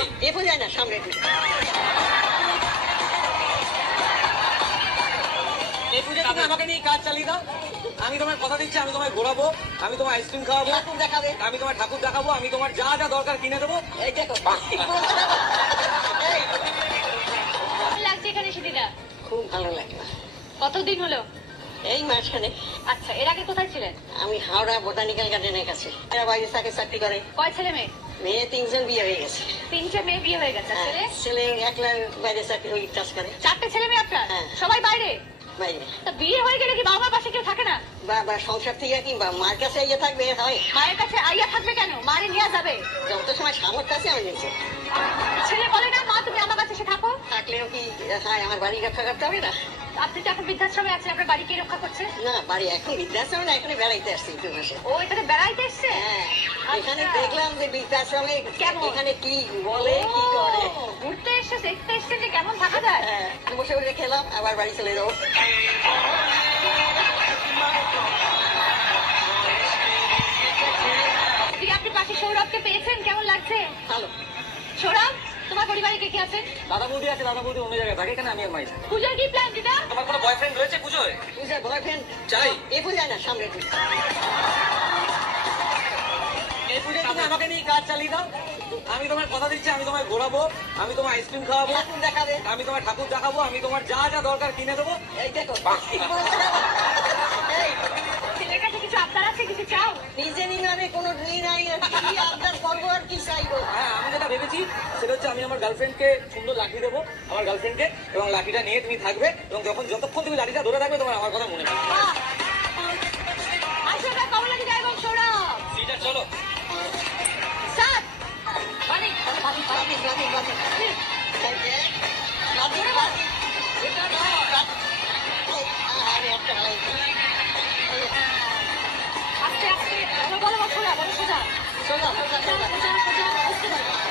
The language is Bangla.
দেখো যায় না সামনে এই পুজো তুমি আমাকে নিয়ে কাজ চালিয়ে দাও। আমি তোমার কথা দিচ্ছি, আমি তোমায় ঘোরাবো, আমি তোমার আইসক্রিম খাওয়াবো, ঠাকুর দেখাবে, আমি তোমার ঠাকুর দেখাবো, আমি তোমার যা যা দরকার কিনে দেবো। এই দেখো লাগছে এখানে এসে দিদা? খুব ভালো লাগলো। কতদিন হলো? এই মাঝখানে। আচ্ছা, এর আগে কোথায় ছিলেন? আমি হাওড়া বোটানিক্যাল গার্ডেনের কাছে। এরা বাইরে থাকে, চাকরি করে। কয় ছেলে মেয়ে? মেয়ে 3 জন, বিয়ে হয়ে গেছে। 3টে মেয়ে বিয়ে হয়ে গেছে। ছেলে? ছেলে একলা বাইরে চাকরি ওই কাজ করে। 4টে ছেলে মেয়ে আপনার? হ্যাঁ। সবাই বাইরে? বাইরে। তা বিয়ে হয়ে গেলে কি বাবা পাশে কেউ থাকে না? বা সংসার থেকে কিংবা মার কাছে ইয়ে থাকবে হয়। মায়ের কাছে আইয়া থাকবে কেন? মারে নিয়ে যাবে। যত সময় সামর্থ্য আছে আমি নিয়েছি। ছেলে বলে না মা তুমি আমার কাছে এসে থাকো? থাকলেও কি হয়, আমার বাড়ি রক্ষা করতে হবে না? আপনি তো এখন বৃদ্ধাশ্রমে আছেন, আপনার বাড়ি কে রক্ষা করছে? না, বাড়ি এখন বৃদ্ধাশ্রমে না, এখানে বেড়াইতে আসছি 2 মাসে। ও এখানে বেড়াইতে এসছে? হ্যাঁ, এখানে আচ্ছা। দেখলাম যে বৃদ্ধাশ্রমে কেমন? এখানে কি বলে কি করে। ও, ঘুরতে এসছে, দেখতে এসছে যে কেমন থাকা যায়। হ্যাঁ, বসে বসে খেলাম, আবার বাড়ি চলে যাবো। দিদি, আপনি পাশে সৌরভকে পেয়েছেন, কেমন লাগছে? ভালো। সৌরভ, তোমার পরিবারে কে কে আছেন? দাদা বৌদি আছে, দাদা বৌদি অন্য জায়গায় থাকে, এখানে আমি আর মাই থাকি। পূজার কি প্ল্যান দিদা? তোমার কোনো বয়ফ্রেন্ড রয়েছে পুজোয়? পূজার বয়ফ্রেন্ড চাই। এ পূজায় না, সামনে তুই। এই পুজো তুমি আমাকে নিয়ে কাজ চালিয়ে দাও। আমি তোমার কথা দিচ্ছি, আমি তোমায় ঘোরাবো, আমি তোমার আইসক্রিম খাওয়াবো, ঠাকুর দেখাবে, আমি তোমার ঠাকুর দেখাবো, আমি তোমার যা যা দরকার কিনে দেবো। এই দেখো এই ছেলের কাছে কিছু আবদার আছে, কিছু চাও? নিজে নিলামে কোনো ঋণ নাই, কি আপনার করবো আর কি চাইবো। হ্যাঁ, আমি যেটা ভেবেছি সেটা হচ্ছে আমি আমার গার্লফ্রেন্ডকে সুন্দর লাঠি দেবো, আমার গার্লফ্রেন্ডকে, এবং লাঠিটা নিয়ে তুমি থাকবে, এবং যতক্ষণ তুমি লাঠিটা ধরে থাকবে তোমার আমার কথা মনে পড়বে। বাহ! আসো এবার কমলা দিদা এবং সৌরভ। সিটা চলো। স্যার, বাড়ি, বাতি, বাতি, বাতি, বাতি। বাতি, বাতি। এটা না, বাতি। আরে একটা ভাই। আস্তে আস্তে বলো বলো, সোজা বলো, সোজা সোজা, সোজা, সোজা সোজা। সোজা সোজা, বুঝতে পারো।